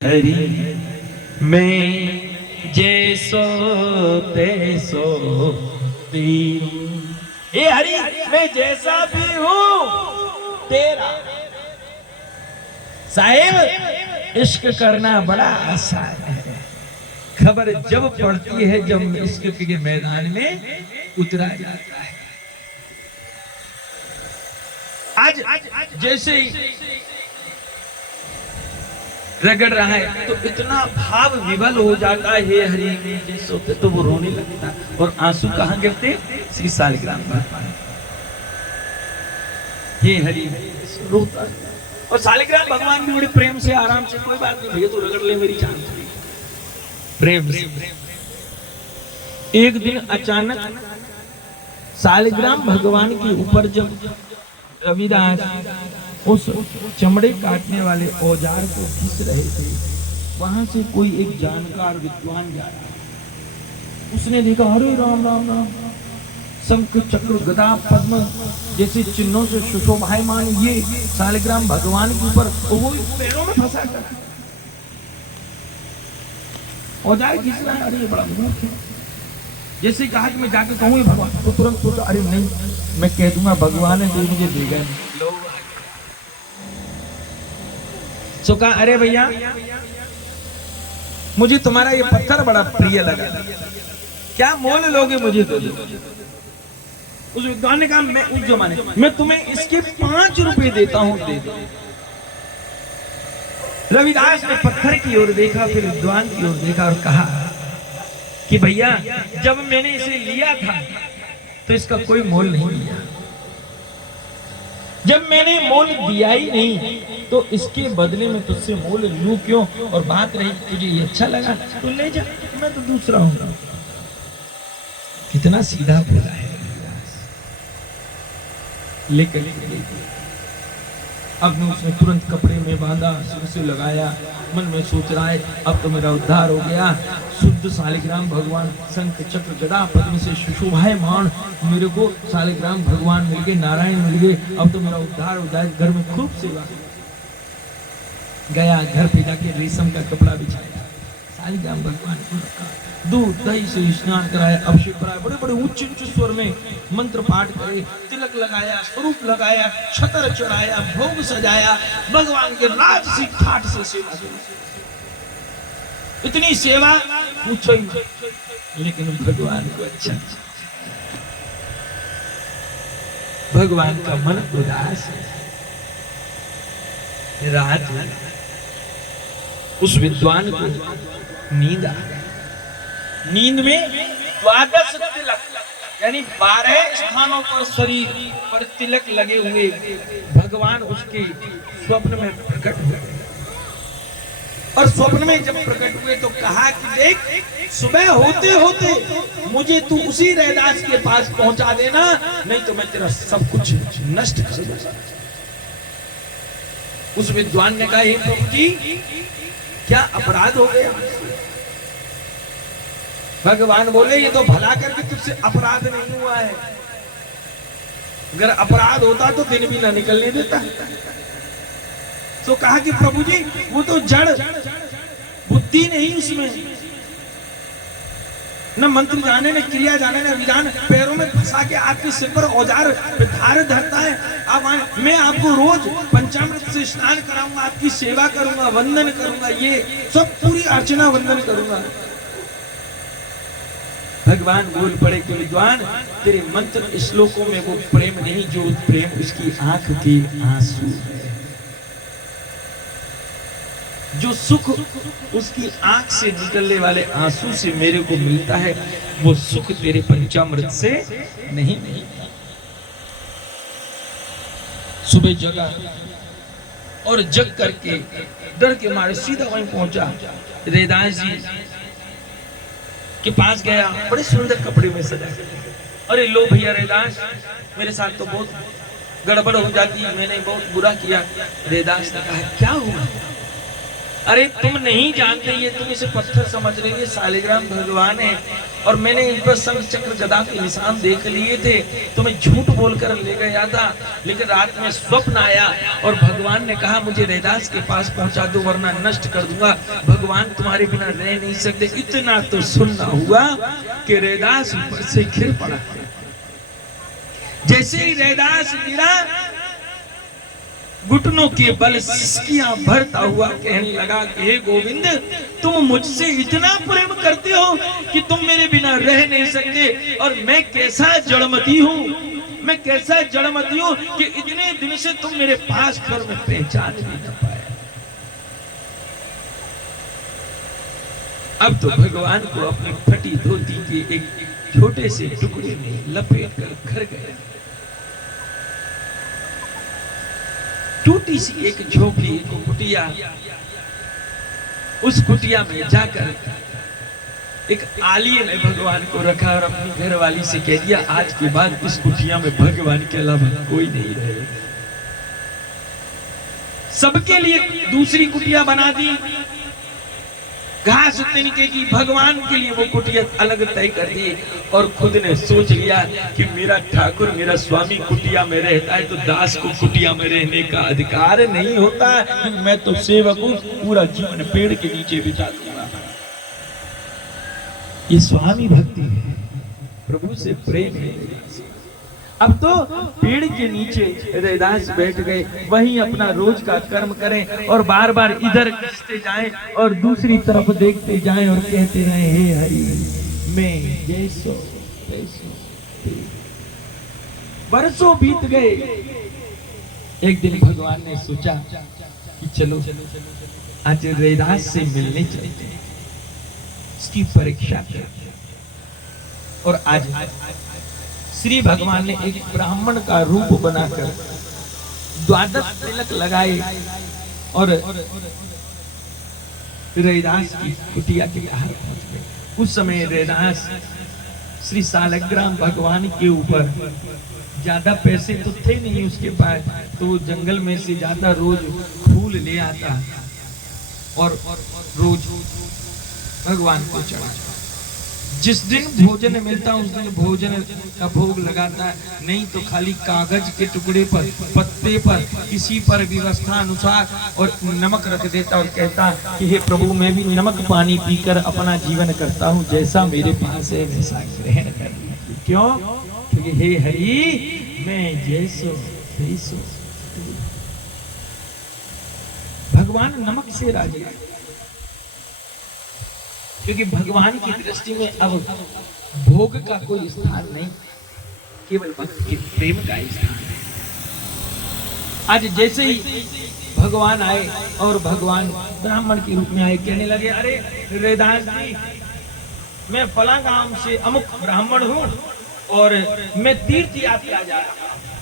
हरि मैं जैसो तैसो तेरी। हे हरि, मैं जैसा भी हूँ तेरा। साहेब, इश्क करना बड़ा आसान है। खबर जब पड़ती है जब इश्क के मैदान में उतरा जाता है। आज जैसे रगड़ रहा है तो इतना भाव विवल हो जाता है, हे हरि जैसो पे, तो वो रोने लगता है। और आंसू कहाँ गिरते? श्री सालिग्राम भगवान। हे हरि रोता है। और सालिग्राम भगवान भी बड़े प्रेम से, आराम से, कोई बात नहीं भैया तू रगड़ ले मेरी जान, प्रेम से। एक दिन अचानक सालिग्राम भगवान के ऊपर जब रविदास उस चमड़े काटने वाले औजार को घिस रहे थे, वहां से कोई एक जानकार विद्वान जा रहा। उसने देखा, अरे राम राम राम, शंख चक्र गदा पद्म जैसे चिन्हों से सुशोभायमान ये सालिग्राम भगवान के ऊपर, वो पैरों में फंसा था। औजार घिस रहा है, अरे बड़ा मूर्ख है। जैसे कहा कि मैं जाके कहूँ भगवान, तो तुरंत सोचा, अरे नहीं, मैं कह दूंगा भगवान है तो मुझे देगा। सो कहा, अरे भैया मुझे तुम्हारा ये पत्थर बड़ा प्रिय लगा, क्या मोल लोगे मुझे तो दो। उस विद्वान ने कहा, मैं उस जमाने मैं तुम्हें इसके 5 रुपए देता हूं, दे दो। रविदास ने पत्थर की ओर देखा, फिर विद्वान की ओर देखा और कहा कि भैया जब मैंने इसे लिया था तो इसका कोई मोल नहीं लिया, जब मैंने मोल दिया ही नहीं तो इसके बदले में तुझसे मोल लूं क्यों? और बात रही तुझे ये अच्छा लगा तो ले जा, मैं तो दूसरा हूं। कितना सीधा बोला है। लेकिन अब उसने तुरंत कपड़े में बांधा, सिर से लगाया, मन में सोच रहा है अब तो मेरा उद्धार हो गया। शुद्ध सालिग्राम भगवान शंख चक्र गदा पद्म से सुशोभायमान मेरे को सालिग्राम भगवान मिल गए, नारायण मिल गए, अब तो मेरा उद्धार हो जाए। घर में खूब सेवा गया, घर पे जाके रेशम का कपड़ा बिछाया, सालिग्राम भगवान को रखा, दूध दही से स्नान कराया, अभिषेक कराया, बड़े बड़े उच्च उच्च स्वर में मंत्र पाठ करे, तिलक लगाया, स्वरूप लगाया, छतर चढ़ाया, भोग सजाया, भगवान के राजसी ठाट से सेवा की। इतनी सेवा पूछो ही मत। लेकिन भगवान को अच्छा, भगवान का मन उदास है। रात उस विद्वान को नींद आ गई। नींद में 12 तिलक यानी 12 स्थानों पर शरीर पर तिलक लगे हुए भगवान उसके स्वप्न में प्रकट हुए। और स्वप्न में जब प्रकट हुए तो कहा कि देख, सुबह होते होते मुझे तू उसी रैदास के पास पहुंचा देना, नहीं तो मैं तेरा सब कुछ नष्ट कर दूंगा। उस विद्वान ने कहा, हे प्रभु जी क्या अपराध हो गया? भगवान बोले, ये तो भला करके तुझसे अपराध नहीं हुआ है, अगर अपराध होता तो दिन भी ना निकलने देता। तो कहा कि प्रभु जी वो तो जड़ बुद्धि नहीं, उसमें न मंत्र जाने, न क्रिया जाने, न विधान, पैरों में फंसा के आपके सिर पर औजार धार धरता है। आप मैं आपको रोज पंचामृत से स्नान कराऊंगा, आपकी सेवा करूंगा, वंदन करूंगा, ये सब पूरी अर्चना वंदन करूंगा। भगवान बोल पड़े कि विद्वान, तेरे मंत्र श्लोकों में वो प्रेम नहीं जो प्रेम उसकी आंख के आंसू है, जो सुख उसकी आंख से निकलने वाले आंसू से मेरे को मिलता है, वो सुख तेरे पंचामृत से नहीं। सुबह जगा और जग करके डर के मारे सीधा वहीं पहुंचा, रैदास जी के पास गया, बड़े सुंदर कपड़े में सजा। अरे लो भैया रैदास, मेरे साथ तो बहुत गड़बड़ हो जाती है, मैंने बहुत बुरा किया। रैदास ने कहा, क्या हुआ? अरे तुम नहीं जानते, ये तुम इसे पत्थर समझ रहे, ये शालिग्राम भगवान है, और मैंने इन पर शंख चक्र गदा के निशान देख लिए थे, तुम्हें झूठ बोलकर ले गया था, लेकिन रात में स्वप्न आया और भगवान ने कहा मुझे रैदास के पास पहुंचा दो वरना नष्ट कर दूंगा, भगवान तुम्हारे बिना रह नहीं सकते। इतना तो सुनना हुआ कि रैदास ऊपर से गिर पड़ा। जैसे ही रैदास गिरा, घुटनों के बल सिसकियां भरता हुआ कहने लगा कि हे गोविंद, तुम मुझसे इतना प्रेम करते हो कि तुम मेरे बिना रह नहीं सकते, और मैं कैसा जड़मती हूँ, मैं कैसा जड़मती हूँ कि इतने दिन से तुम मेरे पास पर मैं पहचान भी न पाया। अब तो भगवान को अपनी फटी धोती के एक छोटे से टुकड़े में लपेट कर घर गया। टूटी सी एक झोपड़ी, एक कुटिया, उस कुटिया में जाकर एक आलिए ने भगवान को रखा और अपनी घरवाली से कह दिया आज के बाद इस कुटिया में भगवान के अलावा कोई नहीं रहेगा। सबके लिए दूसरी कुटिया बना दी, घास तिनके की, भगवान के लिए वो कुटिया अलग तय कर दी, और खुद ने सोच लिया कि मेरा ठाकुर, मेरा स्वामी कुटिया में रहता है तो दास को कुटिया में रहने का अधिकार नहीं होता, क्योंकि मैं तो सेवक हूं, पूरा जीवन पेड़ के नीचे बिता दूंगा। ये स्वामी भक्ति है, प्रभु से प्रेम है। अब तो पेड़ के नीचे रैदास बैठ गए, वहीं अपना रोज का कर्म करें और बार बार इधर खींचते जाएं और दूसरी तरफ देखते जाएं और कहते रहे हे हरि मैं जैसो तैसो। बरसों बीत गए। एक दिन भगवान ने सोचा कि चलो आज रैदास से मिलने चलते हैं, इसकी परीक्षा करें। और आज श्री भगवान ने एक ब्राह्मण का रूप बनाकर द्वादश तिलक लगाए और रैदास की कुटिया के बाहर पहुंच गए। उस समय रैदास श्री शालिग्राम भगवान के ऊपर ज्यादा पैसे तो थे नहीं उसके पास, तो जंगल में से ज्यादा रोज फूल ले आता और रोज भगवान को चढ़ा। जिस दिन भोजन मिलता उस दिन भोजन का भोग लगाता, नहीं तो खाली कागज के टुकड़े पर, पत्ते पर, किसी पर व्यवस्था अनुसार और नमक रख देता और कहता कि हे प्रभु मैं भी नमक पानी पीकर अपना जीवन करता हूँ, जैसा मेरे पास है वैसा ग्रहण कर लीजिए। क्यों? क्योंकि हे हरि मैं जैसो तैसो। भगवान नमक से राजी है, क्योंकि भगवान की दृष्टि में अब भोग का कोई स्थान नहीं, केवल भक्त के प्रेम का स्थान है। आज जैसे ही भगवान आए और भगवान ब्राह्मण के रूप में आए, कहने लगे अरे रैदास जी मैं फला गांव से अमुक ब्राह्मण हूँ और मैं तीर्थ यात्रा जा रहा हूँ,